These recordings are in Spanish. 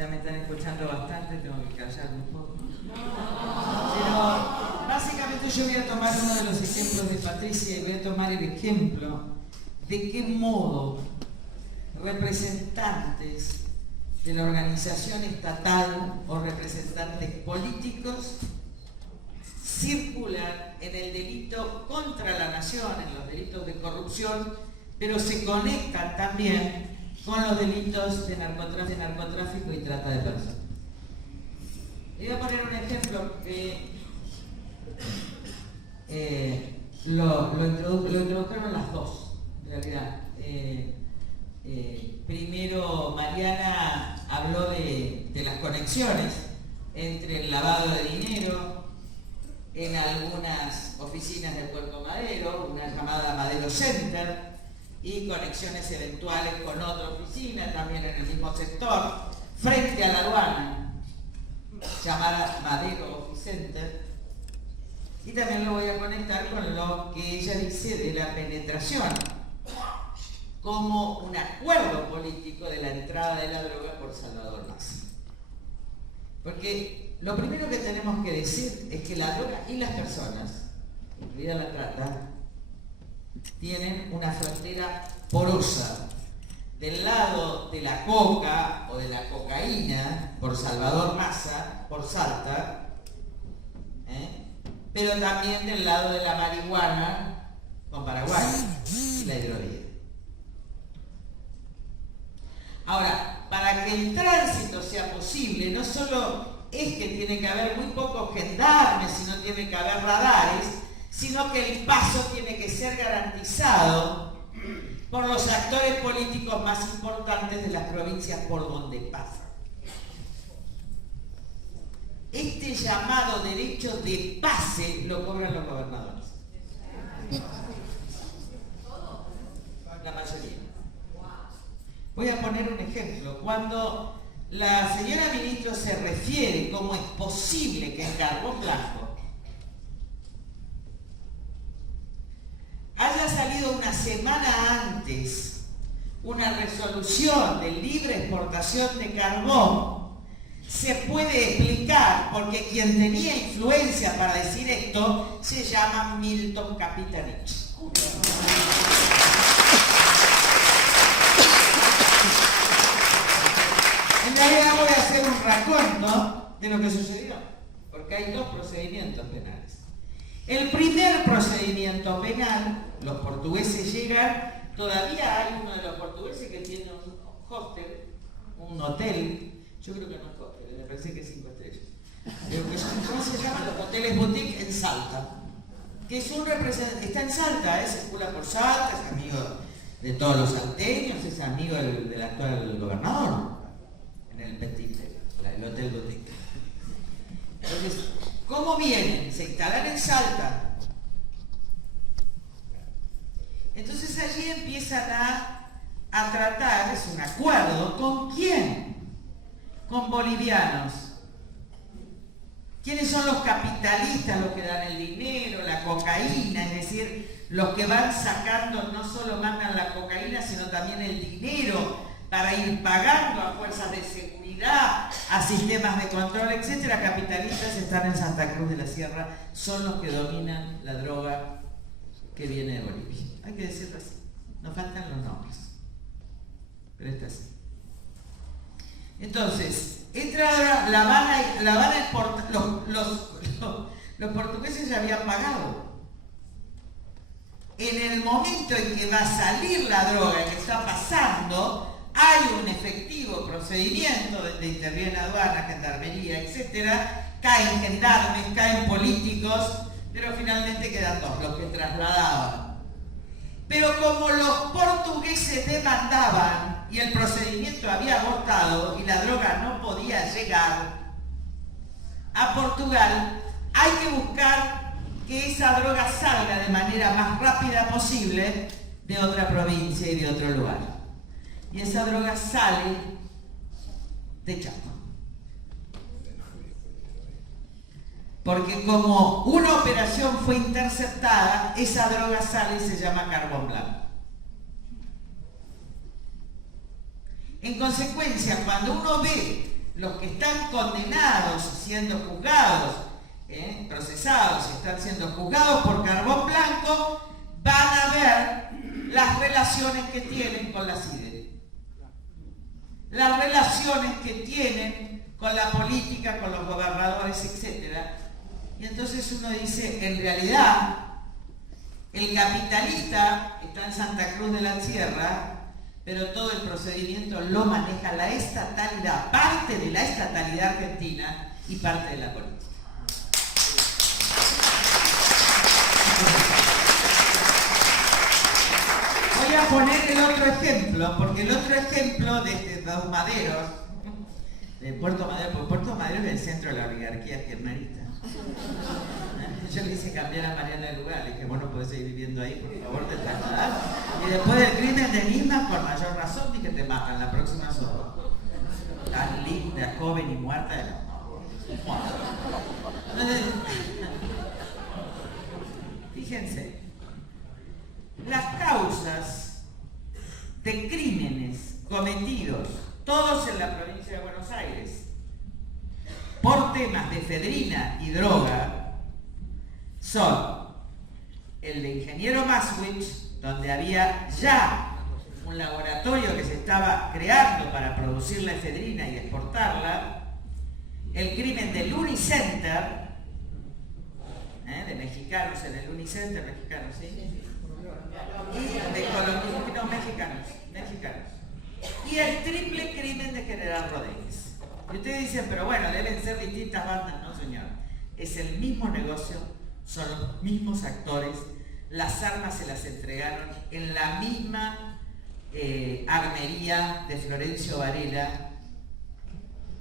Ya me están escuchando bastante, tengo que callarme un poco. Pero básicamente yo voy a tomar uno de los ejemplos de Patricia y voy a tomar el ejemplo de qué modo representantes de la organización estatal o representantes políticos circulan en el delito contra la nación, en los delitos de corrupción, pero se conectan también con los delitos de narcotráfico y trata de personas. Le voy a poner un ejemplo que lo introdujeron las dos, en realidad. Primero Mariana habló de las conexiones entre el lavado de dinero en algunas oficinas del Puerto Madero, una llamada Madero Center, y conexiones eventuales con otra oficina, también en el mismo sector, frente a la aduana, llamada Madero Office Center. Y también lo voy a conectar con lo que ella dice de la penetración, como un acuerdo político de la entrada de la droga por Salvador Massa. Porque lo primero que tenemos que decir es que la droga y las personas, incluida la trata, tienen una frontera porosa. Del lado de la coca o de la cocaína, por Salvador Massa, por Salta, pero también del lado de la marihuana, con Paraguay, y la hidrovía. Ahora, para que el tránsito sea posible, no solo es que tiene que haber muy pocos gendarmes, sino tiene que haber radares, sino que el paso tiene que ser garantizado por los actores políticos más importantes de las provincias por donde pasa. Este llamado derecho de pase lo cobran los gobernadores. La mayoría. Voy a poner un ejemplo. Cuando la señora ministra se refiere cómo es posible que en Carbón Blanco haya salido una semana antes una resolución de libre exportación de carbón, se puede explicar porque quien tenía influencia para decir esto se llama Milton Capitanich. En realidad voy a hacer un raconto de lo que sucedió, porque hay dos procedimientos penales. El primer procedimiento penal, los portugueses llegan, todavía hay uno de los portugueses que tiene un hostel, un hotel, yo creo que no es hostel, me parece que es 5 estrellas, pero ¿cómo se llaman? Los hoteles boutique en Salta, que es un representante, está en Salta, circula por Salta, es amigo de todos los salteños, es amigo del actual gobernador, en el Petit, el hotel boutique. Entonces, ¿cómo vienen? Se instalan en Salta. Entonces allí empiezan a tratar, es un acuerdo, ¿con quién? Con bolivianos. ¿Quiénes son los capitalistas, los que dan el dinero, la cocaína? Es decir, los que van sacando, no solo mandan la cocaína, sino también el dinero para ir pagando a fuerzas de seguridad, a sistemas de control, etcétera. Capitalistas están en Santa Cruz de la Sierra, son los que dominan la droga que viene de Bolivia. Hay que decirlo así, nos faltan los nombres, pero está así. Entonces, entra La Habana exporta, los portugueses ya habían pagado. En el momento en que va a salir la droga, que está pasando, hay un efectivo procedimiento donde interviene aduana, gendarmería, etcétera, caen gendarmes, caen políticos, pero finalmente quedan dos, los que trasladaban. Pero como los portugueses demandaban y el procedimiento había abortado y la droga no podía llegar a Portugal, hay que buscar que esa droga salga de manera más rápida posible de otra provincia y de otro lugar. Y esa droga sale de Chaco. Porque como una operación fue interceptada, esa droga sale y se llama carbón blanco. En consecuencia, cuando uno ve los que están condenados siendo juzgados, procesados y están siendo juzgados por carbón blanco, van a ver las relaciones que tienen con la CIDE, las relaciones que tienen con la política, con los gobernadores, etc. Y entonces uno dice, en realidad, el capitalista está en Santa Cruz de la Sierra, pero todo el procedimiento lo maneja la estatalidad, parte de la estatalidad argentina y parte de la política. Voy a poner el otro ejemplo, porque el otro ejemplo de Dos Maderos, de Puerto Madero, porque Puerto Madero es el centro de la oligarquía kirchnerista. Yo le hice cambiar a Mariana de lugar, le dije, vos no podés seguir viviendo ahí, por favor, te trasladás. Y después del crimen de Nisman, por mayor razón, y que te matan la próxima sola. Tan linda, joven y muerta de la... Fíjense, las causas de crímenes cometidos, todos en la provincia de Buenos Aires, por temas de efedrina y droga, son el de Ingeniero Maswich, donde había ya un laboratorio que se estaba creando para producir la efedrina y exportarla, el crimen del Unicenter, de mexicanos en el Unicenter, mexicanos, ¿sí? Y de colombianos, no, mexicanos. Y el triple crimen de General Rodríguez. Y ustedes dicen, pero bueno, deben ser distintas bandas. No, señor. Es el mismo negocio, son los mismos actores, las armas se las entregaron en la misma armería de Florencio Varela,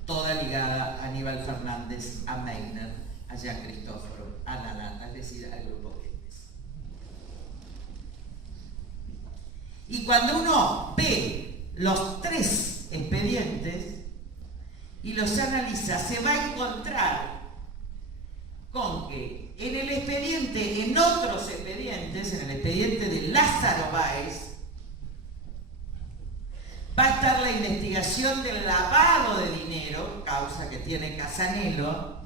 toda ligada a Aníbal Fernández, a Meigner, a Jean Cristóforo, a Nalanda, es decir, al grupo Quilmes. Y cuando uno ve los tres expedientes y los analiza, se va a encontrar con que en el expediente, en otros expedientes, en el expediente de Lázaro Báez, va a estar la investigación del lavado de dinero, causa que tiene Casanelo.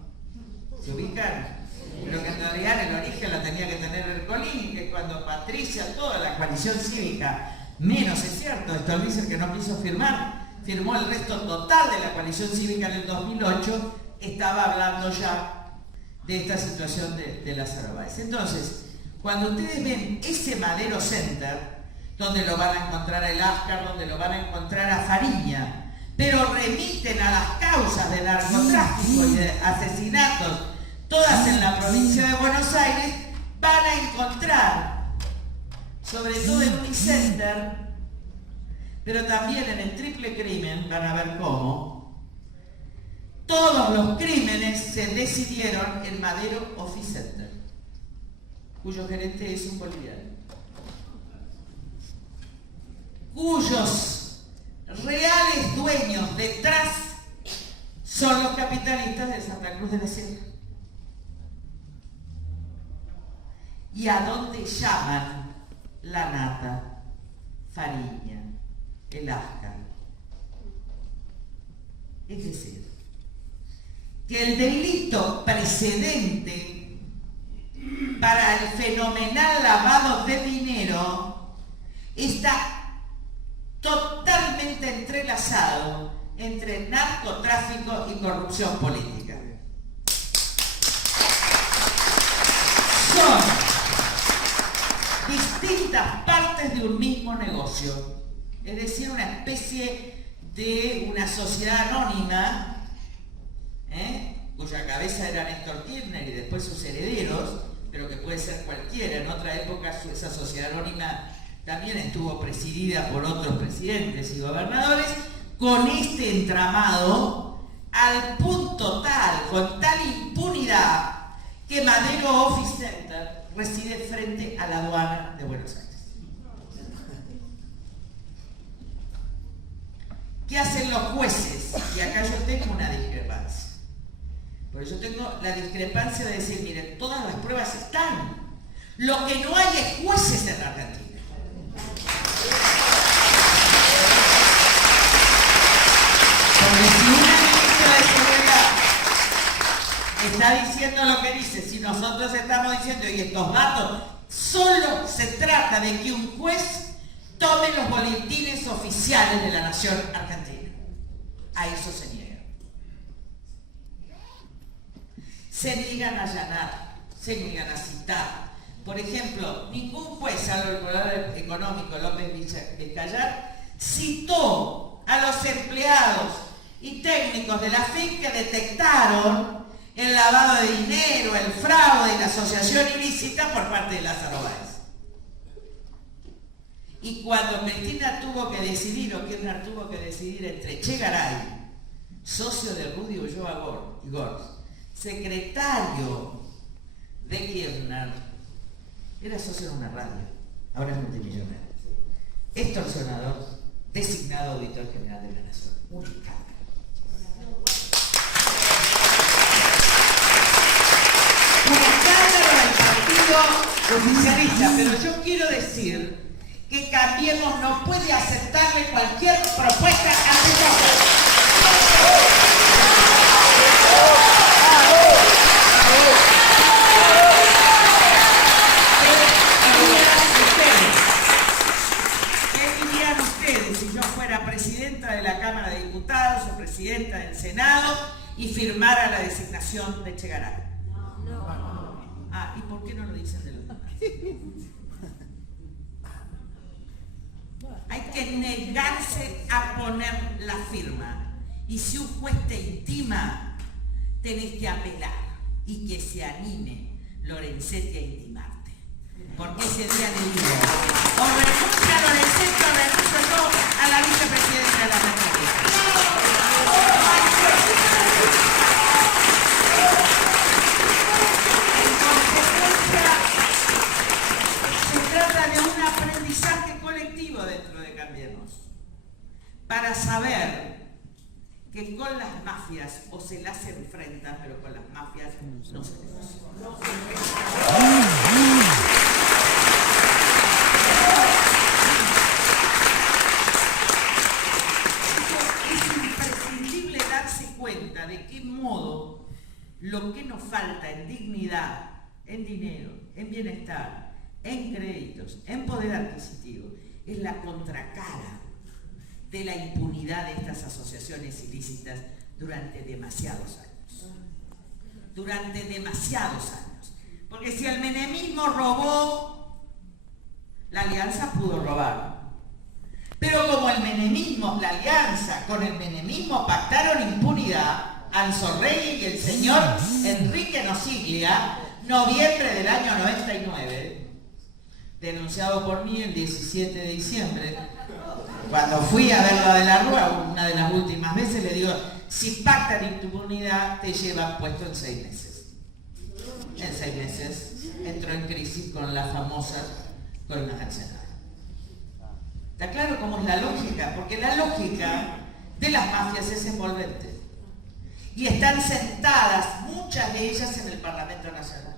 ¿Se ubican? Pero que en realidad en el origen la tenía que tener Ercolini, que cuando Patricia, toda la coalición cívica, menos es cierto, esto dice que no quiso firmar, firmó el resto total de la coalición cívica en el 2008, estaba hablando ya de esta situación de Lázaro Báez. Entonces, cuando ustedes ven ese Madero Center, donde lo van a encontrar a El Ascar, donde lo van a encontrar a Fariña, pero remiten a las causas de narcotráfico y de asesinatos, todas en la provincia de Buenos Aires, van a encontrar, sobre todo en Unicenter, pero también en el triple crimen, van a ver cómo, todos los crímenes se decidieron en Madero Office Center, cuyo gerente es un boliviano, cuyos reales dueños detrás son los capitalistas de Santa Cruz de la Sierra. ¿Y a dónde llaman La Nata, Fariña, El Ascar? Es decir, que el delito precedente para el fenomenal lavado de dinero está totalmente entrelazado entre narcotráfico y corrupción política. Son distintas partes de un mismo negocio, es decir, una especie de una sociedad anónima, cuya cabeza era Néstor Kirchner y después sus herederos, pero que puede ser cualquiera. En otra época esa sociedad anónima también estuvo presidida por otros presidentes y gobernadores, con este entramado al punto tal, con tal impunidad, que Madero Office Center reside frente a la aduana de Buenos Aires. ¿Qué hacen los jueces? Y acá yo tengo una discrepancia. Porque yo tengo la discrepancia de decir, miren, todas las pruebas están. Lo que no hay es jueces en Argentina. Porque si una ministra está diciendo lo que dice, si nosotros estamos diciendo, y estos datos, solo se trata de que un juez tome los boletines oficiales de la nación argentina. A eso se niega. Se niegan a allanar, se niegan a citar. Por ejemplo, ningún juez, salvo el Procurador Económico López Vizcayar, citó a los empleados y técnicos de la FIP que detectaron el lavado de dinero, el fraude y la asociación ilícita por parte de Lázaro Báez. Y cuando Cristina tuvo que decidir, o Kirchner tuvo que decidir entre Chegaray, socio de Rudy Ulloa Gors, secretario de Kirchner, era socio de una radio, ahora es multimillonario, extorsionador, designado auditor general de la Nación. Un escándalo. Un escándalo del partido oficialista, pero yo quiero decir que Cambiemos no puede aceptarle cualquier propuesta ambiciosa. ¿Qué dirían ustedes si yo fuera presidenta de la Cámara de Diputados o presidenta del Senado y firmara la designación de Chegaray? Ah, ¿y por qué no lo dicen de los demás? Hay que negarse a poner la firma. Y si un juez te intima, tenés que apelar y que se anime Lorenzetti a intimarte. Porque ese día le digo, o renuncia Lorenzetti o renuncio yo a la vicepresidenta de la República. Se trata de un aprendizaje colectivo dentro de Cambiemos, para saber que con las mafias o se las enfrenta, pero con las mafias no se negocia. Es imprescindible darse cuenta de qué modo lo que nos falta en dignidad, en dinero, en bienestar, en créditos, en poder adquisitivo, es la contracara de la impunidad de estas asociaciones ilícitas durante demasiados años. Durante demasiados años. Porque si el menemismo robó, la alianza pudo robar. Pero como el menemismo, la alianza con el menemismo pactaron impunidad, Anzorregui y el señor Enrique Nosiglia, noviembre del año 99, denunciado por mí el 17 de diciembre, cuando fui a ver la de la Rúa, una de las últimas veces, le digo, si pactan impunidad, te llevan puesto en 6 meses. En 6 meses entró en crisis con las famosas coronas del Senado. ¿Está claro cómo es la lógica? Porque la lógica de las mafias es envolvente. Y están sentadas, muchas de ellas, en el Parlamento Nacional.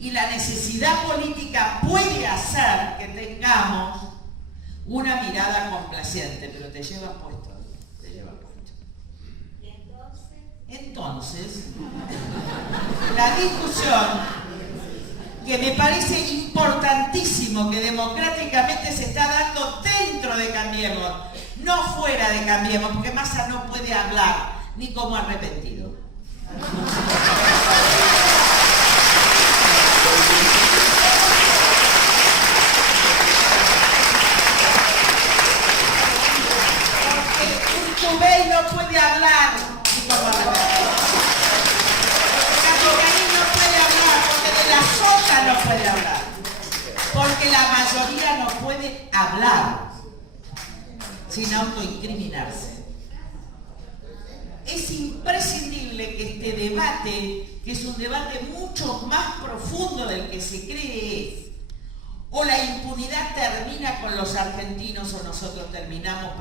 Y la necesidad política puede hacer que tengamos una mirada complaciente, pero te llevan puesto, te llevan puesto. Entonces, la discusión que me parece importantísimo que democráticamente se está dando dentro de Cambiemos, no fuera de Cambiemos, porque Massa no puede hablar ni como arrepentido. Urtubey no puede hablar ni como arrepentido. Capitanich no puede hablar, porque de la Sota no puede hablar. Porque la mayoría no puede hablar sin autoincriminarse. Es imprescindible que este debate, que es un debate mucho más profundo del que se cree, o la impunidad termina con los argentinos o nosotros terminamos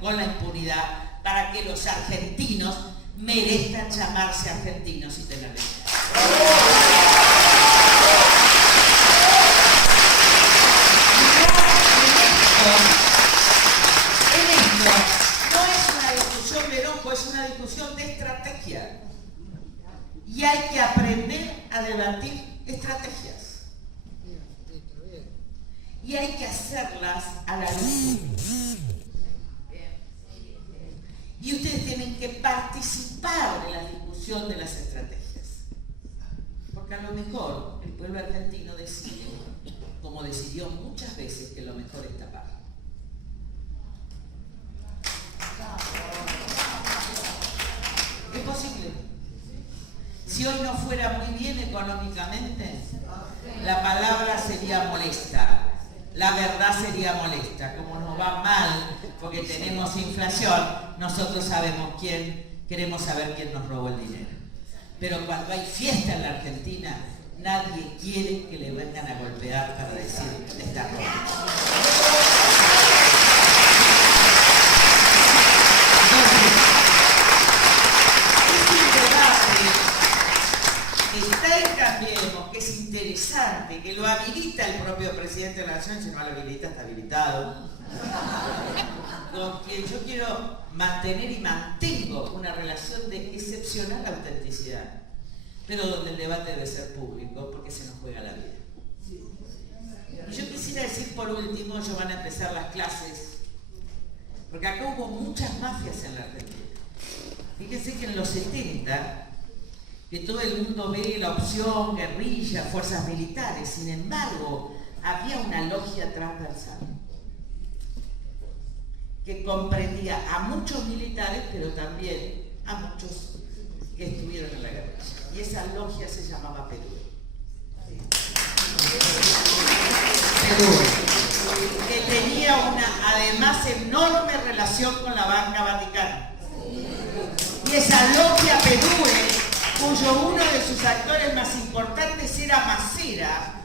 con la impunidad para que los argentinos merezcan llamarse argentinos y tener libertad. En esto no es una discusión de enojo, es una discusión de estrategia. Y hay que aprender a debatir estrategias. Y hay que hacerlas a la luz. Y ustedes tienen que participar de la discusión de las estrategias. Porque a lo mejor el pueblo argentino decide, como decidió muchas veces, que lo mejor es tapar. Es posible. Si hoy no fuera muy bien económicamente, la palabra sería molesta. La verdad sería molesta. Como nos va mal porque tenemos inflación, nosotros sabemos queremos saber quién nos robó el dinero. Pero cuando hay fiesta en la Argentina, nadie quiere que le vengan a golpear para decir que te está robando. Está en Cambiemos, que es interesante, que lo habilita el propio presidente de la Nación, si no lo habilita, está habilitado, con quien yo quiero mantener y mantengo una relación de excepcional autenticidad, pero donde el debate debe ser público, porque se nos juega la vida. Y yo quisiera decir por último, ya van a empezar las clases, porque acá hubo muchas mafias en la Argentina. Fíjense que en los 70, que todo el mundo ve la opción guerrilla, fuerzas militares, sin embargo, había una logia transversal que comprendía a muchos militares, pero también a muchos que estuvieron en la guerra. Y esa logia se llamaba Perú. Que tenía una, además, enorme relación con la banca vaticana. Y esa logia Perú, cuyo uno de sus actores más importantes era Macera,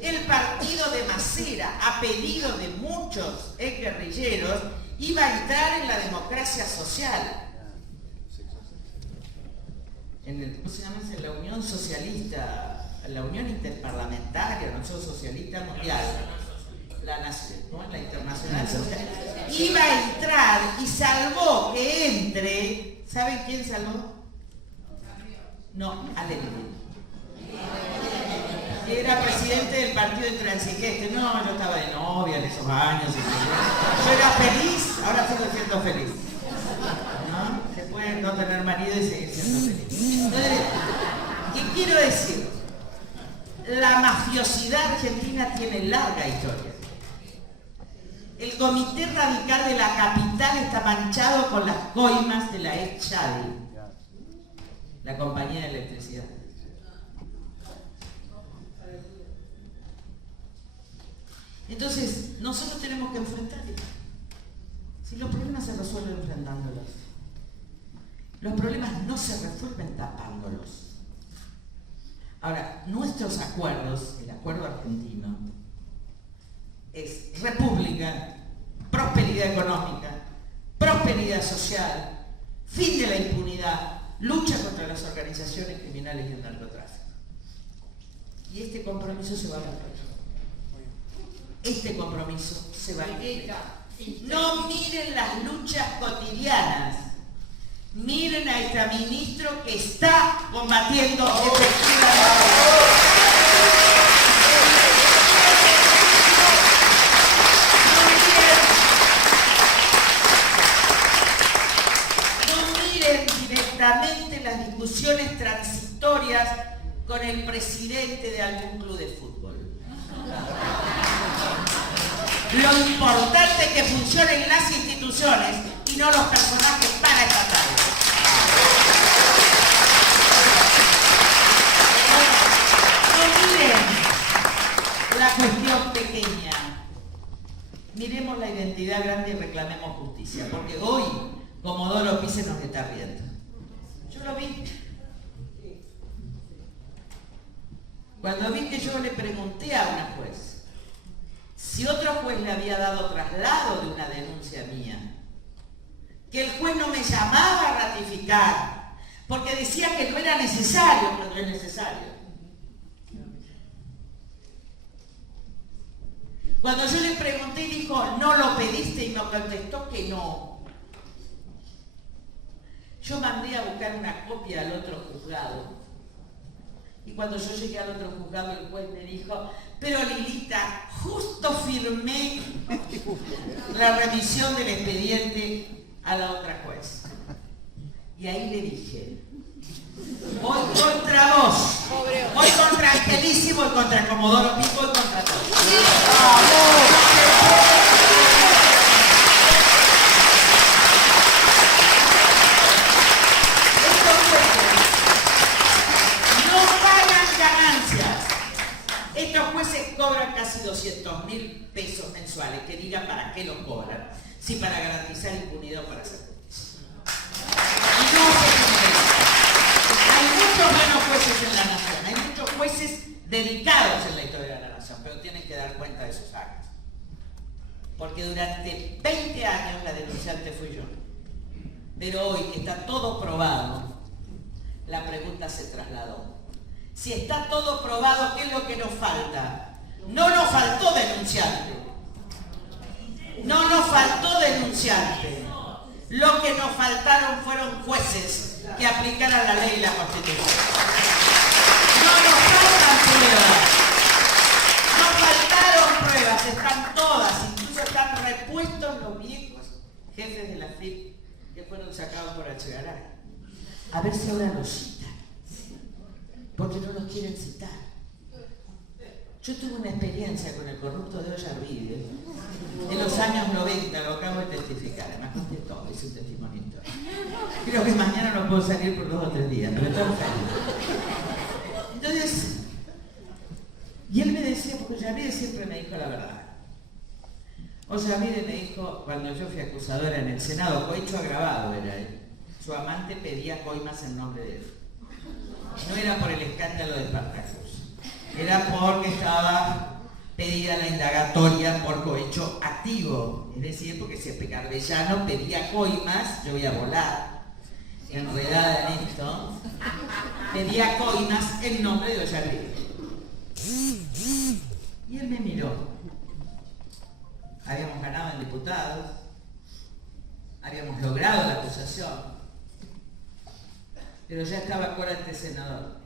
el partido de Macera, a pedido de muchos guerrilleros, iba a entrar en la democracia social. ¿Cómo se llama? En la Unión Socialista, la Unión Interparlamentaria, la Unión Socialista Mundial, la Internacional Social. Iba a entrar y salvó que entre. ¿Saben quién salvó? No, Alem. Era presidente del partido intransigente. No, yo estaba de novia en esos años. Yo era feliz, ahora sigo siendo feliz. ¿No? Se puede no tener marido y seguir siendo feliz. Entonces, ¿qué quiero decir? La mafiosidad argentina tiene larga historia. El Comité Radical de la capital está manchado con las coimas de la ex Chadi, la compañía de electricidad. Entonces, nosotros tenemos que enfrentarlos. Si los problemas se resuelven enfrentándolos, los problemas no se resuelven tapándolos. Ahora, nuestros acuerdos, el acuerdo argentino, es república, prosperidad económica, prosperidad social, fin de la impunidad, lucha contra las organizaciones criminales y el narcotráfico. Y este compromiso se va a lograr. Este compromiso se va a lograr. No miren las luchas cotidianas. Miren a este ministro que está combatiendo efectivamente. Las discusiones transitorias con el presidente de algún club de fútbol. Lo importante es que funcionen las instituciones y no los personajes paraestatales. No miren la cuestión pequeña. Miremos la identidad grande y reclamemos justicia, porque hoy Comodoro Pi se nos está riendo. Yo lo vi. Cuando vi que yo le pregunté a una juez si otro juez le había dado traslado de una denuncia mía, que el juez no me llamaba a ratificar, porque decía que no era necesario, pero no es necesario. Cuando yo le pregunté, dijo, ¿no lo pediste? Y me contestó que no. Yo mandé a buscar una copia al otro juzgado. Y cuando yo llegué al otro juzgado, el juez me dijo, pero Lilita, justo firmé la revisión del expediente a la otra juez. Y ahí le dije, voy contra vos, voy contra Angelísimo y contra Comodoro Pi, voy contra todos. Estos jueces cobran casi 200.000 pesos mensuales, que digan para qué los cobran, si para garantizar impunidad o para hacer justicia. Y no se compensa. Hay muchos buenos jueces en la nación, hay muchos jueces dedicados en la historia de la nación, pero tienen que dar cuenta de sus actos. Porque durante 20 años la denunciante fui yo. Pero hoy que está todo probado, la pregunta se trasladó. Si está todo probado, ¿qué es lo que nos falta? No nos faltó denunciante. No nos faltó denunciante. Lo que nos faltaron fueron jueces que aplicaran la ley y la Constitución. No nos faltan pruebas. Nos faltaron pruebas, están todas, incluso están repuestos los viejos jefes de la FIP que fueron sacados por Echegaray. A ver si ahora los citan. Porque no los quieren citar. Yo tuve una experiencia con el corrupto de Ollarvide en los años 90, lo acabo de testificar, además conté todo, hice un testimonio. Creo que mañana no puedo salir por 2 o 3 días, pero estamos felices. Entonces, y él me decía, porque Ollarvide siempre me dijo la verdad. Ollarvide me dijo, cuando yo fui acusadora en el Senado, cohecho agravado era él. Su amante pedía coimas en nombre de él. No era por el escándalo de Spartacus, era porque estaba pedida la indagatoria por cohecho activo, es decir, porque si Pecarbellano pedía coimas, yo voy a volar, enredada en esto, pedía coimas en nombre de Ollarvide. Y él me miró. Habíamos ganado en diputados, habíamos logrado la acusación, pero ya estaba Corante senador.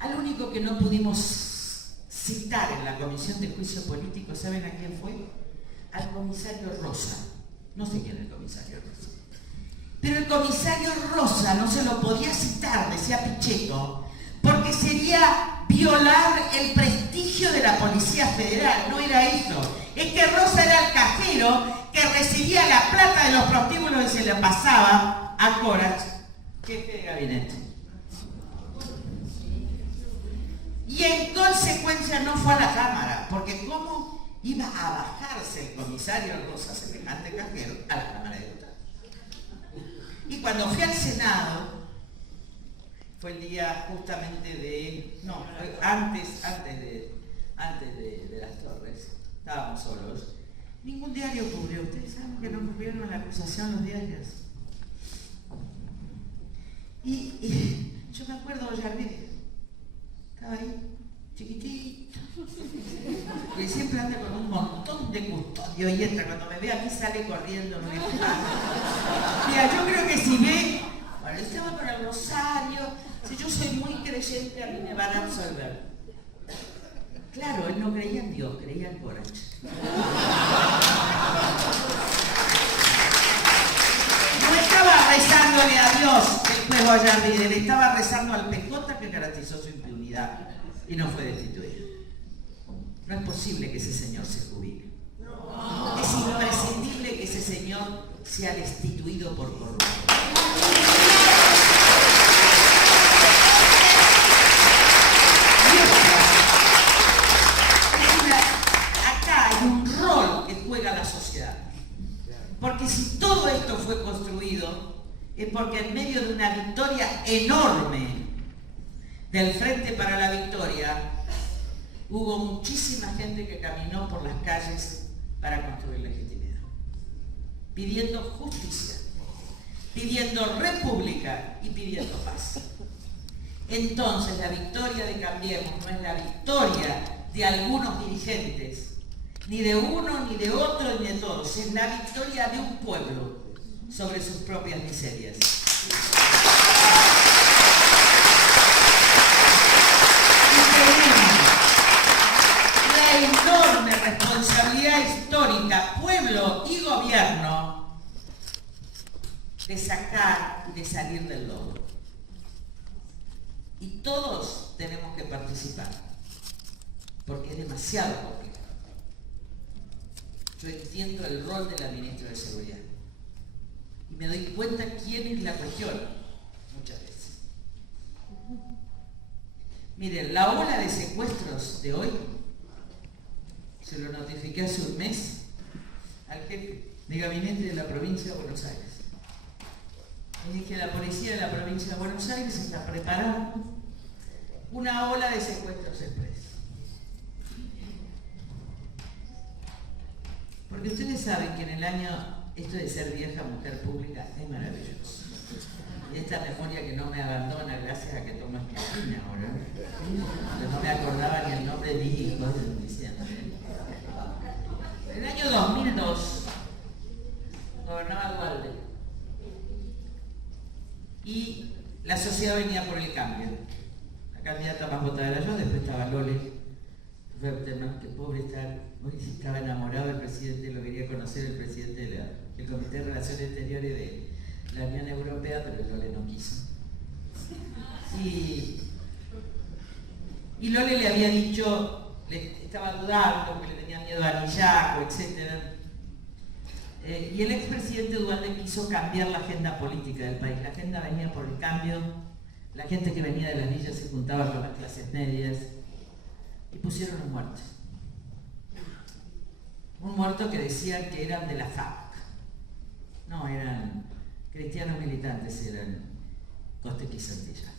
Al único que no pudimos citar en la comisión de juicio político, ¿saben a quién fue? Al comisario Rosa. No sé quién es el comisario Rosa. Pero el comisario Rosa no se lo podía citar, decía Pichetto, porque sería violar el prestigio de la Policía Federal. No era eso. Es que Rosa era el cajero que recibía la plata de los prostíbulos y se la pasaba a Corach, jefe de gabinete. Y en consecuencia no fue a la Cámara, porque ¿cómo iba a bajarse el comisario Rosa, semejante cajero, a la Cámara de Diputados? Y cuando fui al Senado, fue el día justamente de... No, fue antes de las Torres, estábamos solos. Ningún diario cubrió. ¿Ustedes saben que no cubrieron la acusación los diarios? Y yo me acuerdo de Ollarvide, estaba ahí, chiquitito, que siempre anda con un montón de custodio y entra, cuando me ve a mí sale corriendo, no me gusta. Mira, yo creo que si ve, bueno, estaba con el rosario, si yo soy muy creyente, a mí me van a absolver. Claro, él no creía en Dios, creía en Corach. No estaba rezándole a Dios el juez Ollarvide, le estaba rezando al PJ que garantizó su impunidad y no fue destituido. No es posible que ese señor se jubile. Es imprescindible que ese señor sea destituido por corrupto. Acá hay un rol que juega la sociedad. Porque si todo esto fue construido, es porque en medio de una victoria enorme del Frente para la Victoria, hubo muchísima gente que caminó por las calles para construir legitimidad, pidiendo justicia, pidiendo república y pidiendo paz. Entonces la victoria de Cambiemos no es la victoria de algunos dirigentes, ni de uno, ni de otro, ni de todos. Es la victoria de un pueblo sobre sus propias miserias. La enorme responsabilidad histórica, pueblo y gobierno, de sacar y de salir del lodo. Y todos tenemos que participar, porque es demasiado complicado. Yo entiendo el rol de la ministra de Seguridad y me doy cuenta quién es la cuestión muchas veces. Miren, la ola de secuestros de hoy se lo notifiqué hace un mes al jefe de gabinete de la provincia de Buenos Aires. Le dije, la policía de la provincia de Buenos Aires está preparando una ola de secuestros express. Porque ustedes saben que en el año, esto de ser vieja mujer pública es maravilloso. Y esta memoria que no me abandona gracias a que tomo aspirina ahora. Porque no me acordaba ni el nombre de mis hijos de diciembre. En el año 2002 gobernaba Duhalde. Y la sociedad venía por el cambio. La candidata más votada era yo, después estaba Lole. Fue un tema que pobre estar, hoy estaba enamorado del presidente, lo quería conocer el presidente del Comité de Relaciones Exteriores de la Unión Europea, pero Lole no quiso. Y Lole le había dicho, estaba dudando, porque le tenía miedo a Nillaco, etc. Y el expresidente Duhalde quiso cambiar la agenda política del país. La agenda venía por el cambio, la gente que venía de las villas se juntaba con las clases medias y pusieron un muerto. Un muerto que decían que eran de la FARC. No, eran cristianos militantes, eran Costequi y Santillán.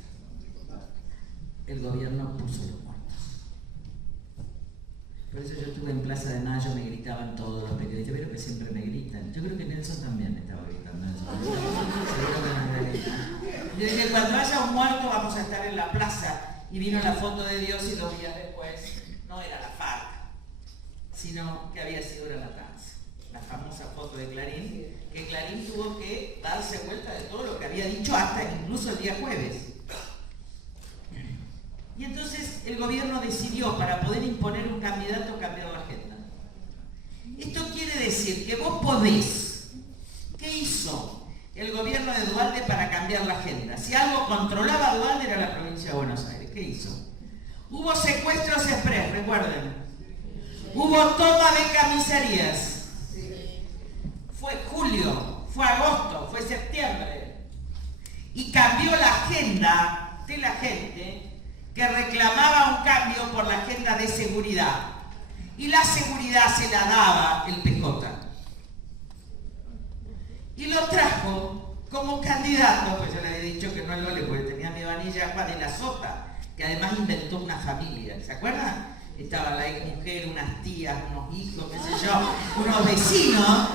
El gobierno puso los muertos. Por eso yo estuve en Plaza de Mayo, me gritaban todos los periodistas, pero que siempre me gritan. Yo creo que Nelson también me estaba gritando eso. Seguro que me gritan. Yo dije, cuando haya un muerto vamos a estar en la plaza. Y vino la foto de Dios y 2 días después no era la FARC, sino que había sido una matanza. La famosa foto de Clarín, que Clarín tuvo que darse cuenta de todo lo que había dicho hasta incluso el día jueves. Y entonces el gobierno decidió, para poder imponer un candidato, cambiar la agenda. Esto quiere decir que vos podés. ¿Qué hizo el gobierno de Duhalde para cambiar la agenda? Si algo controlaba a Duhalde era la provincia de Buenos Aires. ¿Qué hizo? Hubo secuestros express, recuerden. Hubo toma de camisarías. Fue julio, fue agosto, fue septiembre. Y cambió la agenda de la gente que reclamaba un cambio por la agenda de seguridad. Y la seguridad se la daba el PJ. Y lo trajo como candidato, pues yo le había dicho que no es Lole, porque tenía mi vanilla de la Sota, que además inventó una familia, ¿se acuerdan? Estaba la ex mujer, unas tías, unos hijos, qué sé yo, unos vecinos,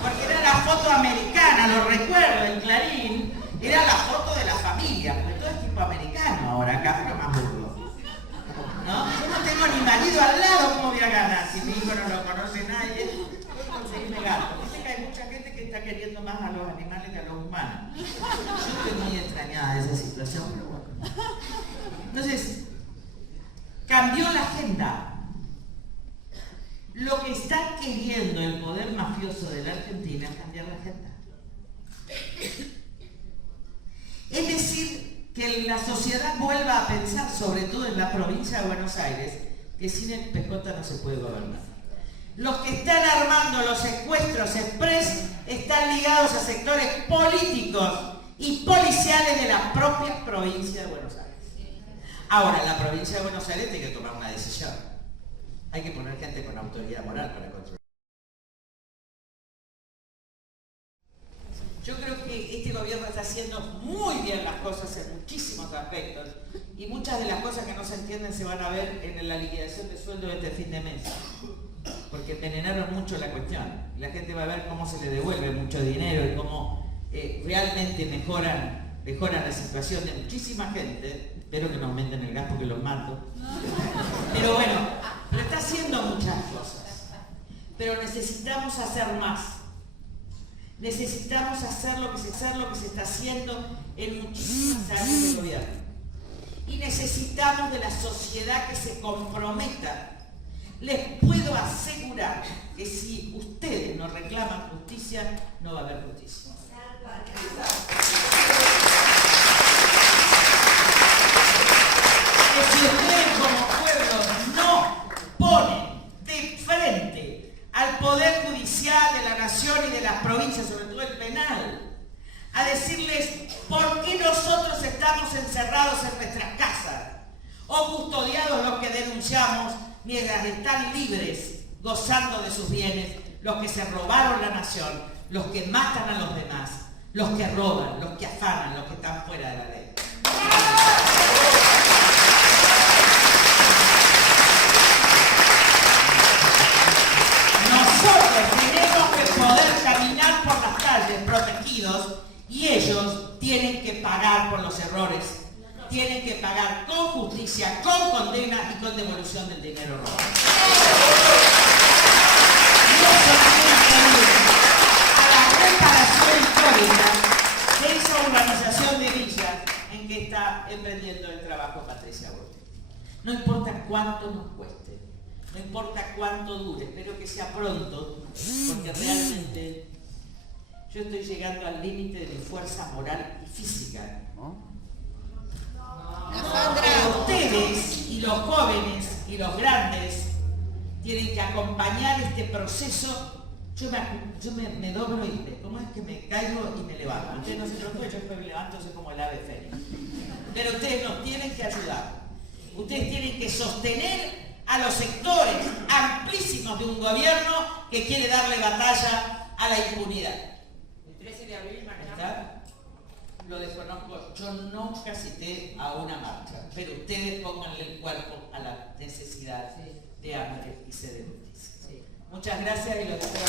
porque era la foto americana, lo recuerdo, en Clarín, era la foto de la familia, porque todo es tipo americano ahora, acá pero más burdo. ¿No? Yo no tengo ni marido al lado, ¿cómo voy a ganar? Si mi hijo no lo conoce nadie, puedo conseguirme gato. Dice que hay mucha gente que está queriendo más a los animales que a los humanos. Yo estoy muy extrañada de esa situación, pero bueno. Entonces, cambió la agenda. Lo que está queriendo el poder mafioso de la Argentina es cambiar la agenda. Es decir, que la sociedad vuelva a pensar, sobre todo en la provincia de Buenos Aires, que sin el PJ no se puede gobernar. Los que están armando los secuestros express están ligados a sectores políticos y policiales de la propia provincia de Buenos Aires. Ahora, la provincia de Buenos Aires tiene que tomar una decisión. Hay que poner gente con autoridad moral para controlar. Yo creo que este gobierno está haciendo muy bien las cosas en muchísimos aspectos y muchas de las cosas que no se entienden se van a ver en la liquidación de sueldo de este fin de mes, porque envenenaron mucho la cuestión. La gente va a ver cómo se le devuelve mucho dinero y cómo realmente mejoran la situación de muchísima gente. Espero que no aumenten el gas porque los mato. Pero bueno, pero está haciendo muchas cosas. Pero necesitamos hacer más. necesitamos hacer lo que se está haciendo en muchísimas áreas del gobierno. Y necesitamos de la sociedad que se comprometa. Les puedo asegurar que si ustedes no reclaman justicia, no va a haber justicia. Que si ustedes como pueblo no ponen de frente al Poder Judicial de la Nación y de las provincias, sobre todo el penal, a decirles por qué nosotros estamos encerrados en nuestras casas o custodiados los que denunciamos mientras están libres, gozando de sus bienes, los que se robaron la nación, los que matan a los demás, los que roban, los que afanan, los que están fuera de la ley. Nosotros tenemos que poder caminar por las calles protegidos y ellos tienen que pagar por los errores. Tienen que pagar con justicia, con condena y con devolución del dinero robado. Y eso también a la reparación histórica de esa urbanización de villas en que está emprendiendo el trabajo Patricia Bote. No importa cuánto nos cueste, no importa cuánto dure, espero que sea pronto, porque realmente yo estoy llegando al límite de mi fuerza moral y física. Pero ustedes y los jóvenes y los grandes tienen que acompañar este proceso. Yo me doblo y ¿cómo es que me caigo y me levanto? Ustedes no se preocupen, yo me levanto, soy como el ave fénix. Pero ustedes nos tienen que ayudar. Ustedes tienen que sostener a los sectores amplísimos de un gobierno que quiere darle batalla a la impunidad. El 13 de abril, ¿Está? Lo desconozco, yo nunca cité a una marcha, pero ustedes pónganle el cuerpo a la necesidad de hambre y sed de justicia. Muchas gracias y los espero.